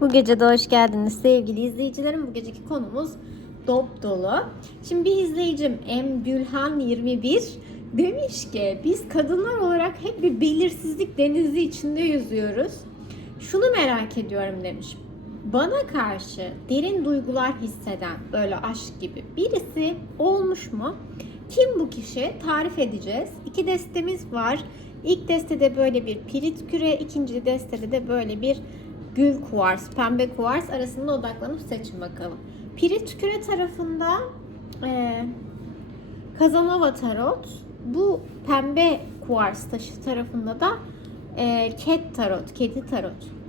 Bu gece de hoş geldiniz sevgili izleyicilerim. Bu geceki konumuz dop dolu. Şimdi bir izleyicim M. Gülhan 21 demiş ki biz kadınlar olarak hep bir belirsizlik denizi içinde yüzüyoruz. Şunu merak ediyorum demiş. Bana karşı derin duygular hisseden böyle aşk gibi birisi olmuş mu? Kim bu kişi? Tarif edeceğiz. İki destemiz var. İlk destede böyle bir pirit küre, ikinci destede de böyle bir gül kuvars, pembe kuvars arasında odaklanıp seçin bakalım. Pirit küre tarafında e, Kazanova tarot, bu pembe kuvars taşı tarafında da e, ket tarot, kedi tarot.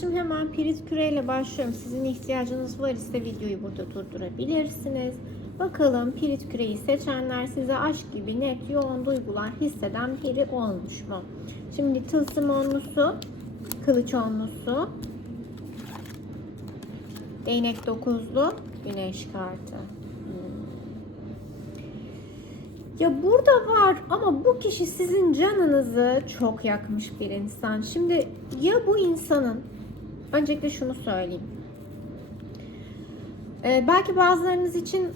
Şimdi hemen pirit küreyle başlıyorum. Sizin ihtiyacınız var ise videoyu burada durdurabilirsiniz. Bakalım pirit küreyi seçenler size aşk gibi net yoğun duygular hisseden biri olmuş mu? Şimdi tılsım onlusu, kılıç onlusu, değnek dokuzlu, güneş kartı. Hmm. Ya burada var ama bu kişi sizin canınızı çok yakmış bir insan. Şimdi ya bu insanın öncelikle şunu söyleyeyim. Ee, belki bazılarınız için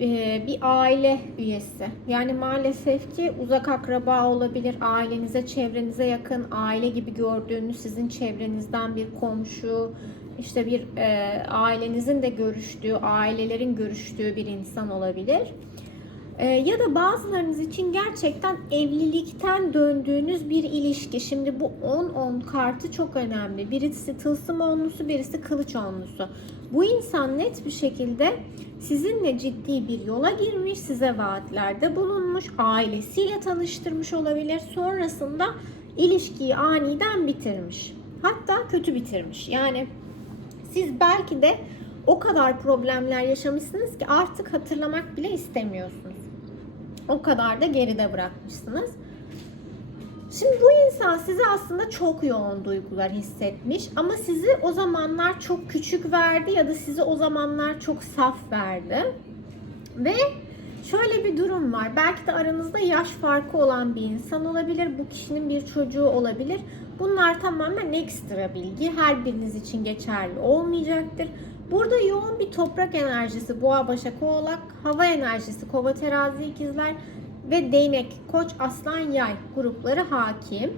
e, bir aile üyesi. Yani maalesef ki uzak akraba olabilir. Ailenize, çevrenize yakın aile gibi gördüğünüz sizin çevrenizden bir komşu, işte bir e, ailenizin de görüştüğü, ailelerin görüştüğü bir insan olabilir. Ee, ya da bazılarınız için gerçekten evlilikten döndüğünüz bir ilişki. Şimdi bu 10-10 kartı çok önemli. Birisi tılsım onlusu, birisi kılıç onlusu. Bu insan net bir şekilde sizinle ciddi bir yola girmiş, size vaatlerde bulunmuş, ailesiyle tanıştırmış olabilir. Sonrasında ilişkiyi aniden bitirmiş. Hatta kötü bitirmiş. Yani siz belki de o kadar problemler yaşamışsınız ki artık hatırlamak bile istemiyorsunuz. O kadar da geride bırakmışsınız. Şimdi bu insan size aslında çok yoğun duygular hissetmiş ama sizi o zamanlar çok küçük verdi ya da sizi o zamanlar çok saf verdi. Ve şöyle bir durum var. Belki de aranızda yaş farkı olan bir insan olabilir. Bu kişinin bir çocuğu olabilir. Bunlar tamamen ekstra bilgi. Her biriniz için geçerli olmayacaktır. Burada yoğun bir toprak enerjisi boğa başak oğlak, hava enerjisi kova terazi ikizler ve değnek koç aslan yay grupları hakim.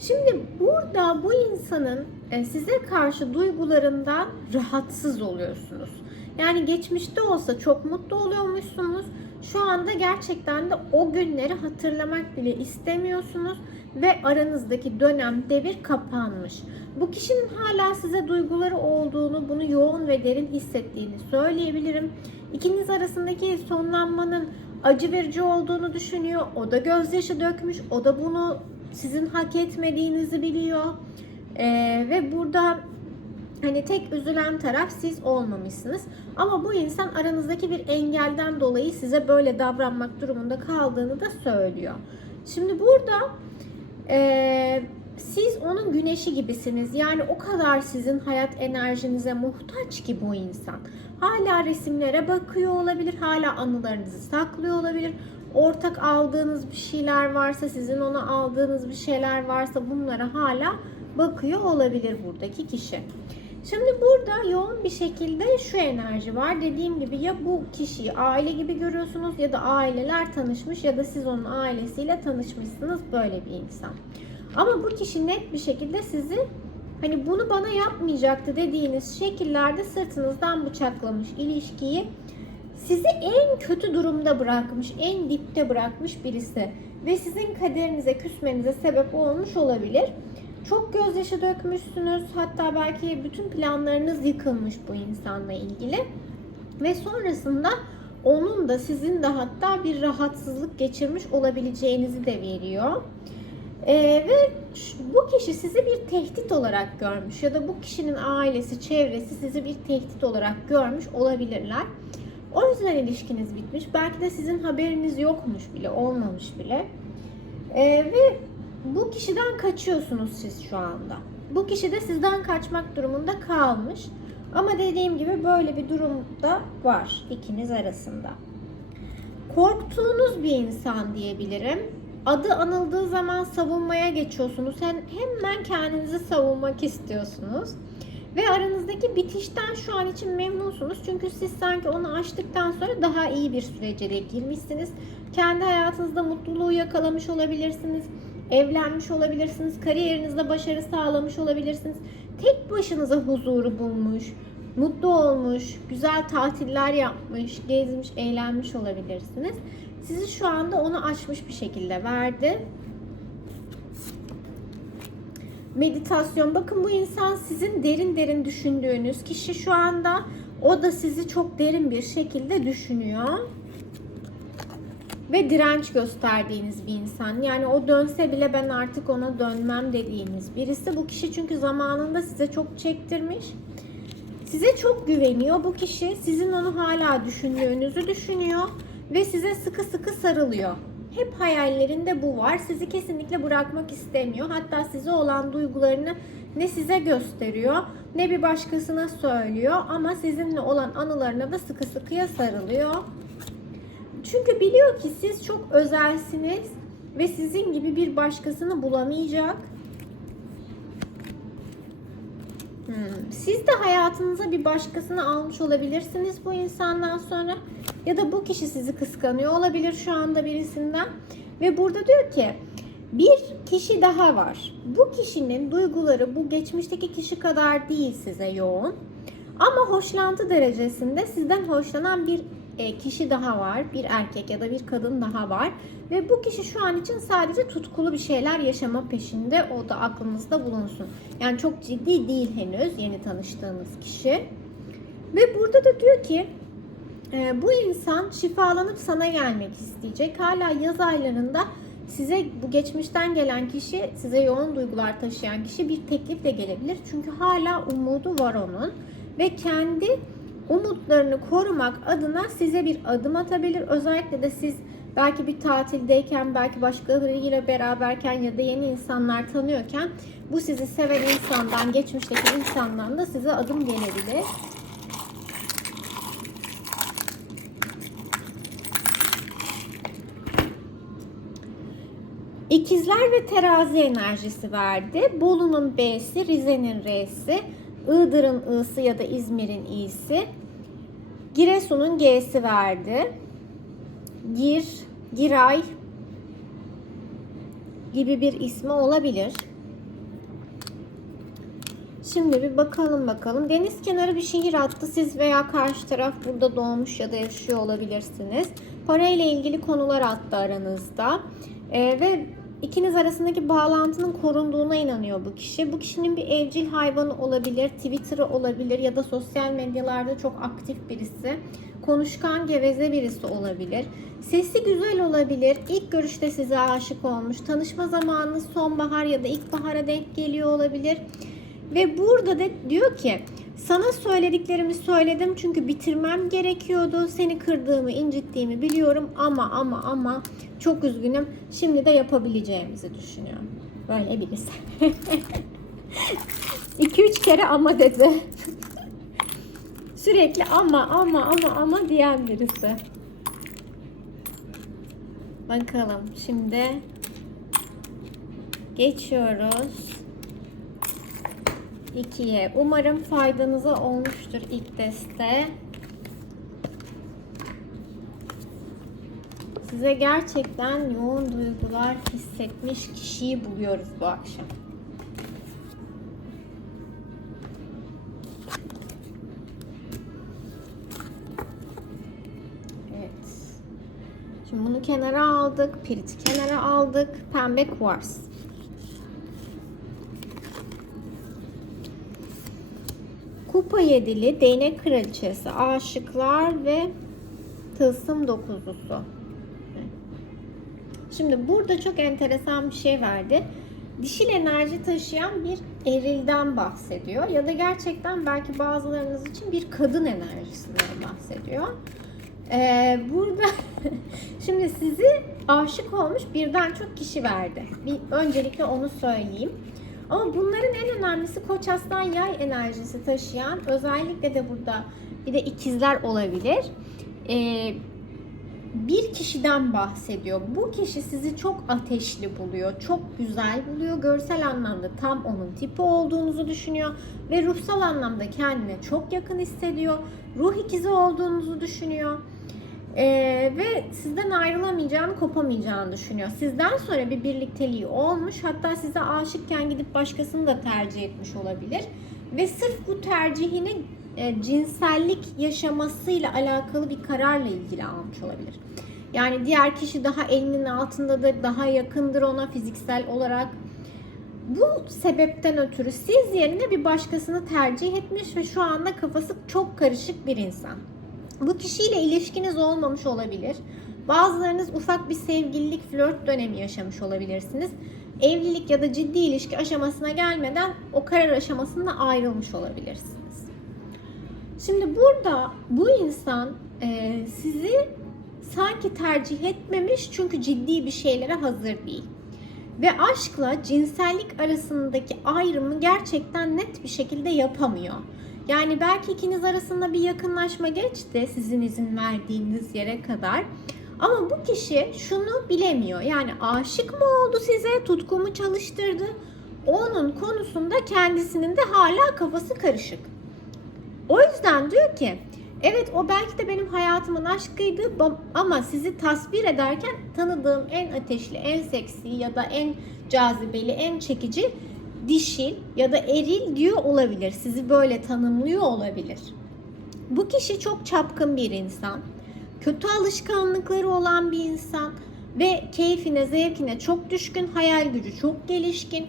Şimdi burada bu insanın e, size karşı duygularından rahatsız oluyorsunuz. Yani geçmişte olsa çok mutlu oluyormuşsunuz. Şu anda gerçekten de o günleri hatırlamak bile istemiyorsunuz ve aranızdaki dönem devir kapanmış. Bu kişinin hala size duyguları olduğunu, bunu yoğun ve derin hissettiğini söyleyebilirim. İkiniz arasındaki sonlanmanın acı verici olduğunu düşünüyor. O da gözyaşı dökmüş. O da bunu sizin hak etmediğinizi biliyor. Ee, ve burada hani tek üzülen taraf siz olmamışsınız. Ama bu insan aranızdaki bir engelden dolayı size böyle davranmak durumunda kaldığını da söylüyor. Şimdi burada e, siz onun güneşi gibisiniz. Yani o kadar sizin hayat enerjinize muhtaç ki bu insan. Hala resimlere bakıyor olabilir, hala anılarınızı saklıyor olabilir. Ortak aldığınız bir şeyler varsa, sizin ona aldığınız bir şeyler varsa bunlara hala bakıyor olabilir buradaki kişi. Şimdi burada yoğun bir şekilde şu enerji var. Dediğim gibi ya bu kişiyi aile gibi görüyorsunuz ya da aileler tanışmış ya da siz onun ailesiyle tanışmışsınız böyle bir insan. Ama bu kişi net bir şekilde sizi hani bunu bana yapmayacaktı dediğiniz şekillerde sırtınızdan bıçaklamış ilişkiyi sizi en kötü durumda bırakmış, en dipte bırakmış birisi ve sizin kaderinize küsmenize sebep olmuş olabilir. Çok gözyaşı dökmüşsünüz. Hatta belki bütün planlarınız yıkılmış bu insanla ilgili. Ve sonrasında onun da sizin de hatta bir rahatsızlık geçirmiş olabileceğinizi de veriyor. Ee, ve bu kişi sizi bir tehdit olarak görmüş ya da bu kişinin ailesi, çevresi sizi bir tehdit olarak görmüş olabilirler. O yüzden ilişkiniz bitmiş. Belki de sizin haberiniz yokmuş bile, olmamış bile. Ee, ve bu kişiden kaçıyorsunuz siz şu anda. Bu kişi de sizden kaçmak durumunda kalmış. Ama dediğim gibi böyle bir durum da var ikiniz arasında. Korktuğunuz bir insan diyebilirim. Adı anıldığı zaman savunmaya geçiyorsunuz. Hem hemen kendinizi savunmak istiyorsunuz. Ve aranızdaki bitişten şu an için memnunsunuz. Çünkü siz sanki onu aştıktan sonra daha iyi bir sürece girmişsiniz. Kendi hayatınızda mutluluğu yakalamış olabilirsiniz. Evlenmiş olabilirsiniz. Kariyerinizde başarı sağlamış olabilirsiniz. Tek başınıza huzuru bulmuş, mutlu olmuş, güzel tatiller yapmış, gezmiş, eğlenmiş olabilirsiniz. Sizi şu anda onu aşmış bir şekilde verdi. Meditasyon. Bakın bu insan sizin derin derin düşündüğünüz kişi şu anda o da sizi çok derin bir şekilde düşünüyor. Ve direnç gösterdiğiniz bir insan. Yani o dönse bile ben artık ona dönmem dediğiniz birisi. Bu kişi çünkü zamanında size çok çektirmiş. Size çok güveniyor bu kişi. Sizin onu hala düşündüğünüzü düşünüyor ve size sıkı sıkı sarılıyor. Hep hayallerinde bu var. Sizi kesinlikle bırakmak istemiyor. Hatta size olan duygularını ne size gösteriyor ne bir başkasına söylüyor ama sizinle olan anılarına da sıkı sıkıya sarılıyor. Çünkü biliyor ki siz çok özelsiniz ve sizin gibi bir başkasını bulamayacak. Hmm, Siz de hayatınıza bir başkasını almış olabilirsiniz bu insandan sonra. Ya da bu kişi sizi kıskanıyor olabilir şu anda birisinden. Ve burada diyor ki bir kişi daha var. Bu kişinin duyguları bu geçmişteki kişi kadar değil size yoğun. Ama hoşlantı derecesinde sizden hoşlanan bir kişi daha var. Bir erkek ya da bir kadın daha var. Ve bu kişi şu an için sadece tutkulu bir şeyler yaşama peşinde. O da aklınızda bulunsun. Yani çok ciddi değil henüz yeni tanıştığınız kişi. Ve burada da diyor ki e, bu insan şifalanıp sana gelmek isteyecek. Hala yaz aylarında size bu geçmişten gelen kişi, size yoğun duygular taşıyan kişi bir teklifle gelebilir. Çünkü hala umudu var onun ve kendi umutlarını korumak adına size bir adım atabilir. Özellikle de siz belki bir tatildeyken, belki başkalarıyla beraberken ya da yeni insanlar tanıyorken bu sizi seven insandan, geçmişteki insandan da size adım gelebilir. İkizler ve terazi enerjisi verdi. Bolu'nun B'si, Rize'nin R'si, Iğdır'ın I'sı ya da İzmir'in İ'si, Giresun'un G'si verdi. Gir, Giray gibi bir ismi olabilir. Şimdi bir bakalım bakalım. Deniz kenarı bir şehir attı. Siz veya karşı taraf burada doğmuş ya da yaşıyor olabilirsiniz. Parayla ilgili konular attı aranızda. Ee, ve ikiniz arasındaki bağlantının korunduğuna inanıyor bu kişi. Bu kişinin bir evcil hayvanı olabilir, Twitter'ı olabilir ya da sosyal medyalarda çok aktif birisi. Konuşkan, geveze birisi olabilir. Sesi güzel olabilir. İlk görüşte size aşık olmuş. Tanışma zamanı sonbahar ya da ilkbahara denk geliyor olabilir. Ve burada da diyor ki sana söylediklerimi söyledim çünkü bitirmem gerekiyordu. Seni kırdığımı, incittiğimi biliyorum ama ama ama çok üzgünüm. Şimdi de yapabileceğimizi düşünüyorum. Böyle birisi. 2-3 kere ama dedi. Sürekli ama ama ama ama diyen birisi. Bakalım şimdi geçiyoruz. 2'ye. Umarım faydanıza olmuştur ilk deste. Size gerçekten yoğun duygular hissetmiş kişiyi buluyoruz bu akşam. Evet. Şimdi bunu kenara aldık. Piriti kenara aldık. Pembe kuvars. Kupa yedili, değnek kraliçesi, aşıklar ve tılsım dokuzlusu. Şimdi burada çok enteresan bir şey verdi. Dişil enerji taşıyan bir erilden bahsediyor. Ya da gerçekten belki bazılarınız için bir kadın enerjisinden bahsediyor. Ee, burada şimdi sizi aşık olmuş birden çok kişi verdi. Bir, öncelikle onu söyleyeyim. Ama bunların en önemlisi Koç Aslan Yay enerjisi taşıyan özellikle de burada bir de ikizler olabilir. Ee, bir kişiden bahsediyor. Bu kişi sizi çok ateşli buluyor, çok güzel buluyor. Görsel anlamda tam onun tipi olduğunuzu düşünüyor ve ruhsal anlamda kendine çok yakın hissediyor. Ruh ikizi olduğunuzu düşünüyor. Ee, ve sizden ayrılamayacağını, kopamayacağını düşünüyor. Sizden sonra bir birlikteliği olmuş. Hatta size aşıkken gidip başkasını da tercih etmiş olabilir. Ve sırf bu tercihini e, cinsellik yaşamasıyla alakalı bir kararla ilgili almış olabilir. Yani diğer kişi daha elinin altındadır, daha yakındır ona fiziksel olarak. Bu sebepten ötürü siz yerine bir başkasını tercih etmiş ve şu anda kafası çok karışık bir insan. Bu kişiyle ilişkiniz olmamış olabilir. Bazılarınız ufak bir sevgililik, flört dönemi yaşamış olabilirsiniz. Evlilik ya da ciddi ilişki aşamasına gelmeden o karar aşamasında ayrılmış olabilirsiniz. Şimdi burada bu insan e, sizi sanki tercih etmemiş çünkü ciddi bir şeylere hazır değil. Ve aşkla cinsellik arasındaki ayrımı gerçekten net bir şekilde yapamıyor. Yani belki ikiniz arasında bir yakınlaşma geçti sizin izin verdiğiniz yere kadar. Ama bu kişi şunu bilemiyor. Yani aşık mı oldu size, tutku mu çalıştırdı? Onun konusunda kendisinin de hala kafası karışık. O yüzden diyor ki evet o belki de benim hayatımın aşkıydı ama sizi tasvir ederken tanıdığım en ateşli, en seksi ya da en cazibeli, en çekici dişil ya da eril diyor olabilir. Sizi böyle tanımlıyor olabilir. Bu kişi çok çapkın bir insan. Kötü alışkanlıkları olan bir insan ve keyfine, zevkine çok düşkün, hayal gücü çok gelişkin.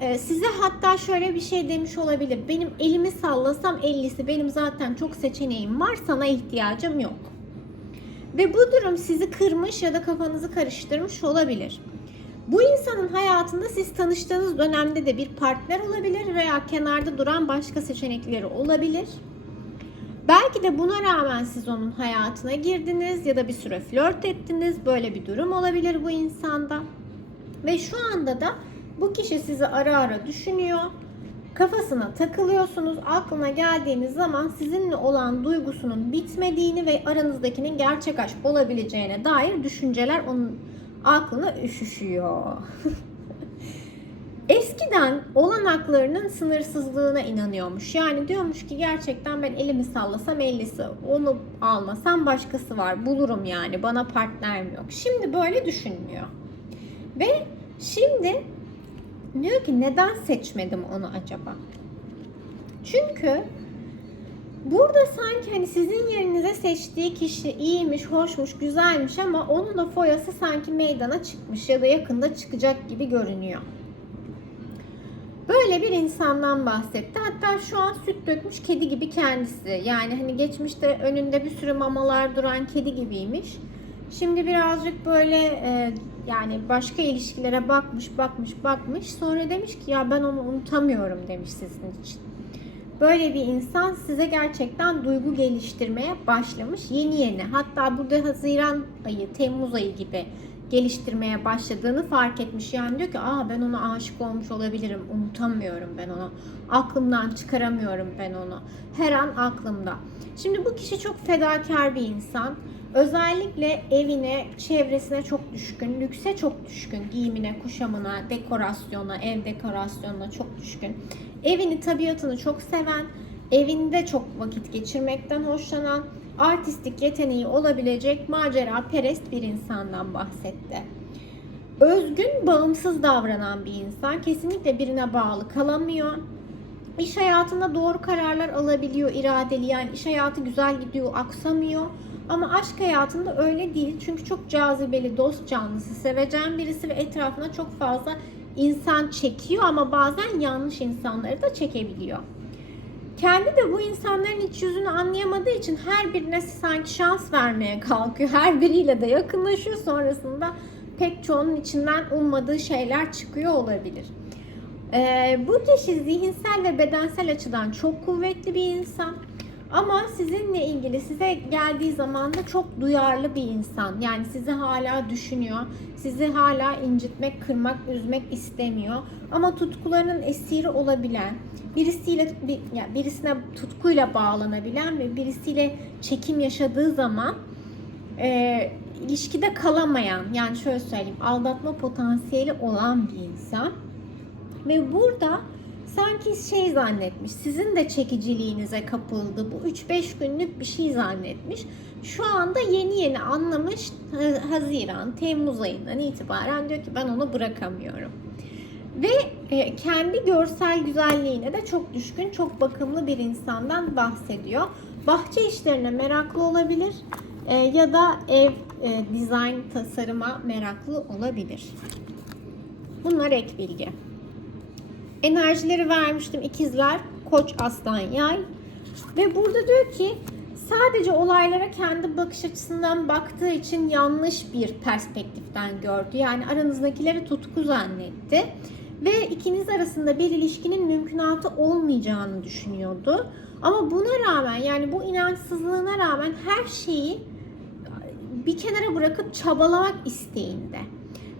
Ee, size hatta şöyle bir şey demiş olabilir. Benim elimi sallasam 50'si benim zaten çok seçeneğim var sana ihtiyacım yok. Ve bu durum sizi kırmış ya da kafanızı karıştırmış olabilir. Bu insanın hayatında siz tanıştığınız dönemde de bir partner olabilir veya kenarda duran başka seçenekleri olabilir. Belki de buna rağmen siz onun hayatına girdiniz ya da bir süre flört ettiniz. Böyle bir durum olabilir bu insanda. Ve şu anda da bu kişi sizi ara ara düşünüyor. Kafasına takılıyorsunuz. Aklına geldiğiniz zaman sizinle olan duygusunun bitmediğini ve aranızdakinin gerçek aşk olabileceğine dair düşünceler onun aklına üşüşüyor. Eskiden olanaklarının sınırsızlığına inanıyormuş. Yani diyormuş ki gerçekten ben elimi sallasam ellisi, onu almasam başkası var. Bulurum yani. Bana partnerim yok. Şimdi böyle düşünmüyor. Ve şimdi diyor ki neden seçmedim onu acaba? Çünkü Burada sanki hani sizin yerinize seçtiği kişi iyiymiş, hoşmuş, güzelmiş ama onun da foyası sanki meydana çıkmış ya da yakında çıkacak gibi görünüyor. Böyle bir insandan bahsetti. Hatta şu an süt dökmüş kedi gibi kendisi. Yani hani geçmişte önünde bir sürü mamalar duran kedi gibiymiş. Şimdi birazcık böyle e, yani başka ilişkilere bakmış, bakmış, bakmış. Sonra demiş ki ya ben onu unutamıyorum demiş sizin için. Böyle bir insan size gerçekten duygu geliştirmeye başlamış yeni yeni. Hatta burada Haziran ayı, Temmuz ayı gibi geliştirmeye başladığını fark etmiş. Yani diyor ki aa ben ona aşık olmuş olabilirim. Unutamıyorum ben onu. Aklımdan çıkaramıyorum ben onu. Her an aklımda. Şimdi bu kişi çok fedakar bir insan. Özellikle evine, çevresine çok düşkün, lükse çok düşkün, giyimine, kuşamına, dekorasyona, ev dekorasyonuna çok düşkün. Evini, tabiatını çok seven, evinde çok vakit geçirmekten hoşlanan, artistik yeteneği olabilecek macera perest bir insandan bahsetti. Özgün, bağımsız davranan bir insan. Kesinlikle birine bağlı kalamıyor. İş hayatında doğru kararlar alabiliyor, iradeli. Yani iş hayatı güzel gidiyor, aksamıyor. Ama aşk hayatında öyle değil. Çünkü çok cazibeli, dost canlısı, sevecen birisi ve etrafına çok fazla insan çekiyor ama bazen yanlış insanları da çekebiliyor. Kendi de bu insanların iç yüzünü anlayamadığı için her birine sanki şans vermeye kalkıyor. Her biriyle de yakınlaşıyor sonrasında pek çoğunun içinden ummadığı şeyler çıkıyor olabilir. Ee, bu kişi zihinsel ve bedensel açıdan çok kuvvetli bir insan. Ama sizinle ilgili size geldiği zaman da çok duyarlı bir insan. Yani sizi hala düşünüyor. Sizi hala incitmek, kırmak, üzmek istemiyor. Ama tutkularının esiri olabilen, birisiyle bir, yani birisine tutkuyla bağlanabilen ve birisiyle çekim yaşadığı zaman e, ilişkide kalamayan, yani şöyle söyleyeyim, aldatma potansiyeli olan bir insan. Ve burada sanki şey zannetmiş, sizin de çekiciliğinize kapıldı. Bu 3-5 günlük bir şey zannetmiş. Şu anda yeni yeni anlamış Ha- Haziran, Temmuz ayından itibaren diyor ki ben onu bırakamıyorum. Ve e, kendi görsel güzelliğine de çok düşkün, çok bakımlı bir insandan bahsediyor. Bahçe işlerine meraklı olabilir e, ya da ev e, dizayn tasarıma meraklı olabilir. Bunlar ek bilgi. Enerjileri vermiştim ikizler, koç, aslan, yay. Ve burada diyor ki sadece olaylara kendi bakış açısından baktığı için yanlış bir perspektiften gördü. Yani aranızdakileri tutku zannetti. Ve ikiniz arasında bir ilişkinin mümkünatı olmayacağını düşünüyordu. Ama buna rağmen yani bu inançsızlığına rağmen her şeyi bir kenara bırakıp çabalamak isteğinde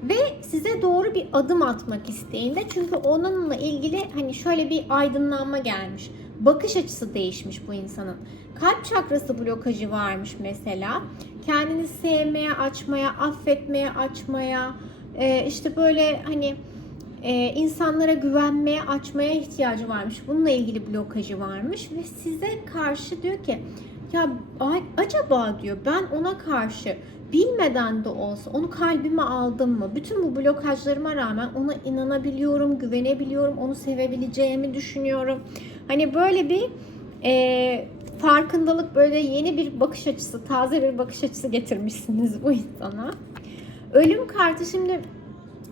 ve size doğru bir adım atmak isteğinde çünkü onunla ilgili hani şöyle bir aydınlanma gelmiş. Bakış açısı değişmiş bu insanın. Kalp çakrası blokajı varmış mesela. Kendini sevmeye, açmaya, affetmeye, açmaya, e, işte böyle hani e, insanlara güvenmeye, açmaya ihtiyacı varmış. Bununla ilgili blokajı varmış ve size karşı diyor ki ya acaba diyor ben ona karşı bilmeden de olsa onu kalbime aldım mı? Bütün bu blokajlarıma rağmen ona inanabiliyorum, güvenebiliyorum, onu sevebileceğimi düşünüyorum. Hani böyle bir e, farkındalık, böyle yeni bir bakış açısı, taze bir bakış açısı getirmişsiniz bu insana. Ölüm kartı şimdi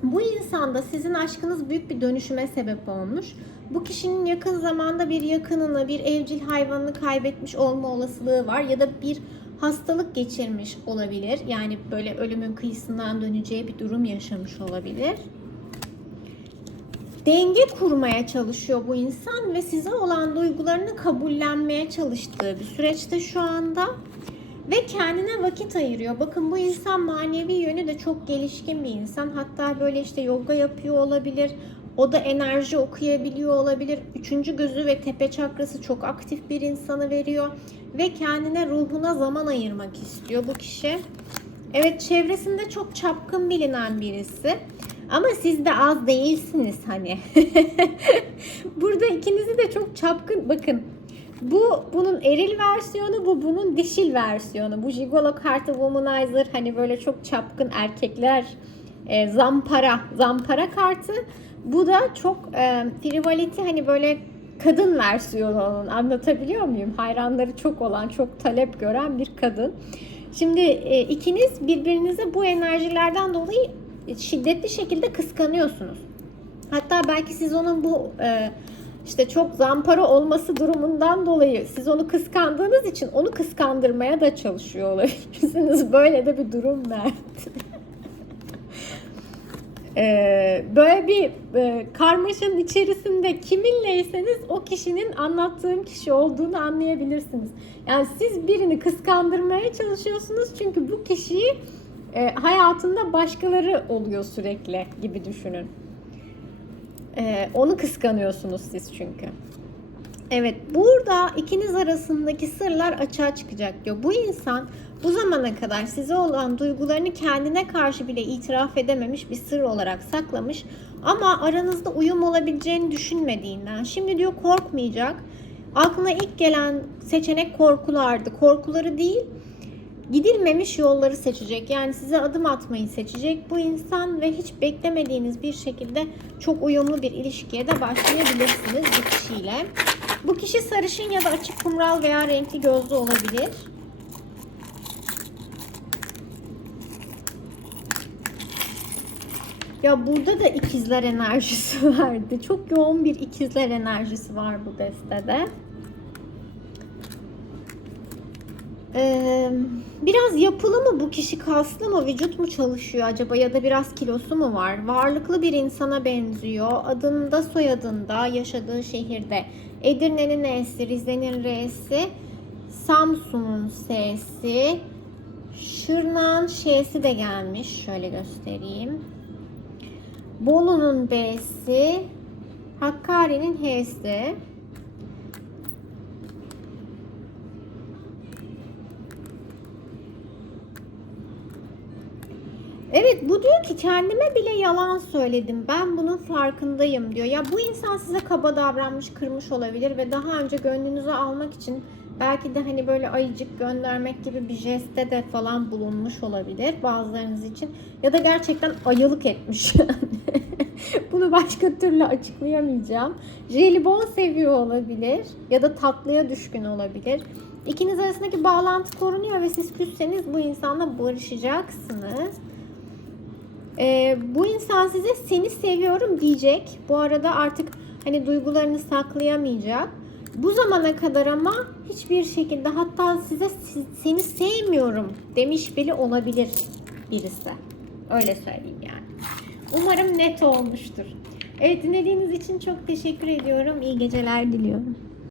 bu insanda sizin aşkınız büyük bir dönüşüme sebep olmuş. Bu kişinin yakın zamanda bir yakınını, bir evcil hayvanını kaybetmiş olma olasılığı var ya da bir hastalık geçirmiş olabilir. Yani böyle ölümün kıyısından döneceği bir durum yaşamış olabilir. Denge kurmaya çalışıyor bu insan ve size olan duygularını kabullenmeye çalıştığı bir süreçte şu anda ve kendine vakit ayırıyor. Bakın bu insan manevi yönü de çok gelişkin bir insan. Hatta böyle işte yoga yapıyor olabilir. O da enerji okuyabiliyor olabilir. Üçüncü gözü ve tepe çakrası çok aktif bir insanı veriyor. Ve kendine ruhuna zaman ayırmak istiyor bu kişi. Evet çevresinde çok çapkın bilinen birisi. Ama siz de az değilsiniz hani. Burada ikinizi de çok çapkın bakın. Bu bunun eril versiyonu, bu bunun dişil versiyonu. Bu Gigolo kartı Womanizer hani böyle çok çapkın erkekler e, zampara, zampara kartı. Bu da çok e, frivolity hani böyle kadın versiyonu onun anlatabiliyor muyum? Hayranları çok olan, çok talep gören bir kadın. Şimdi e, ikiniz birbirinize bu enerjilerden dolayı şiddetli şekilde kıskanıyorsunuz. Hatta belki siz onun bu e, işte çok zampara olması durumundan dolayı siz onu kıskandığınız için onu kıskandırmaya da çalışıyor olabilirsiniz. Böyle de bir durum var. Ee, böyle bir e, karmaşanın içerisinde kiminleyseniz o kişinin anlattığım kişi olduğunu anlayabilirsiniz. Yani siz birini kıskandırmaya çalışıyorsunuz çünkü bu kişiyi e, hayatında başkaları oluyor sürekli gibi düşünün. Ee, onu kıskanıyorsunuz siz çünkü. Evet burada ikiniz arasındaki sırlar açığa çıkacak diyor. Bu insan bu zamana kadar size olan duygularını kendine karşı bile itiraf edememiş bir sır olarak saklamış. Ama aranızda uyum olabileceğini düşünmediğinden şimdi diyor korkmayacak. Aklına ilk gelen seçenek korkulardı. Korkuları değil gidilmemiş yolları seçecek. Yani size adım atmayı seçecek bu insan ve hiç beklemediğiniz bir şekilde çok uyumlu bir ilişkiye de başlayabilirsiniz bu kişiyle. Bu kişi sarışın ya da açık kumral veya renkli gözlü olabilir. Ya burada da ikizler enerjisi vardı. Çok yoğun bir ikizler enerjisi var bu destede. Ee, biraz yapılı mı bu kişi kaslı mı vücut mu çalışıyor acaba ya da biraz kilosu mu var? Varlıklı bir insana benziyor. Adında soyadında yaşadığı şehirde Edirne'nin E'si, Rize'nin R'si, Samsun'un S'si, Şırnak'ın Ş'si de gelmiş. Şöyle göstereyim. Bolu'nun B'si, Hakkari'nin H'si. Evet bu diyor kendime bile yalan söyledim. Ben bunun farkındayım diyor. Ya bu insan size kaba davranmış, kırmış olabilir ve daha önce gönlünüzü almak için belki de hani böyle ayıcık göndermek gibi bir jeste de falan bulunmuş olabilir bazılarınız için. Ya da gerçekten ayılık etmiş. Bunu başka türlü açıklayamayacağım. Jelibon seviyor olabilir ya da tatlıya düşkün olabilir. İkiniz arasındaki bağlantı korunuyor ve siz küsseniz bu insanla barışacaksınız. Ee, bu insan size seni seviyorum diyecek. Bu arada artık hani duygularını saklayamayacak. Bu zamana kadar ama hiçbir şekilde hatta size "Si- seni sevmiyorum demiş bile olabilir birisi. Öyle söyleyeyim yani. Umarım net olmuştur. Evet dinlediğiniz için çok teşekkür ediyorum. İyi geceler diliyorum.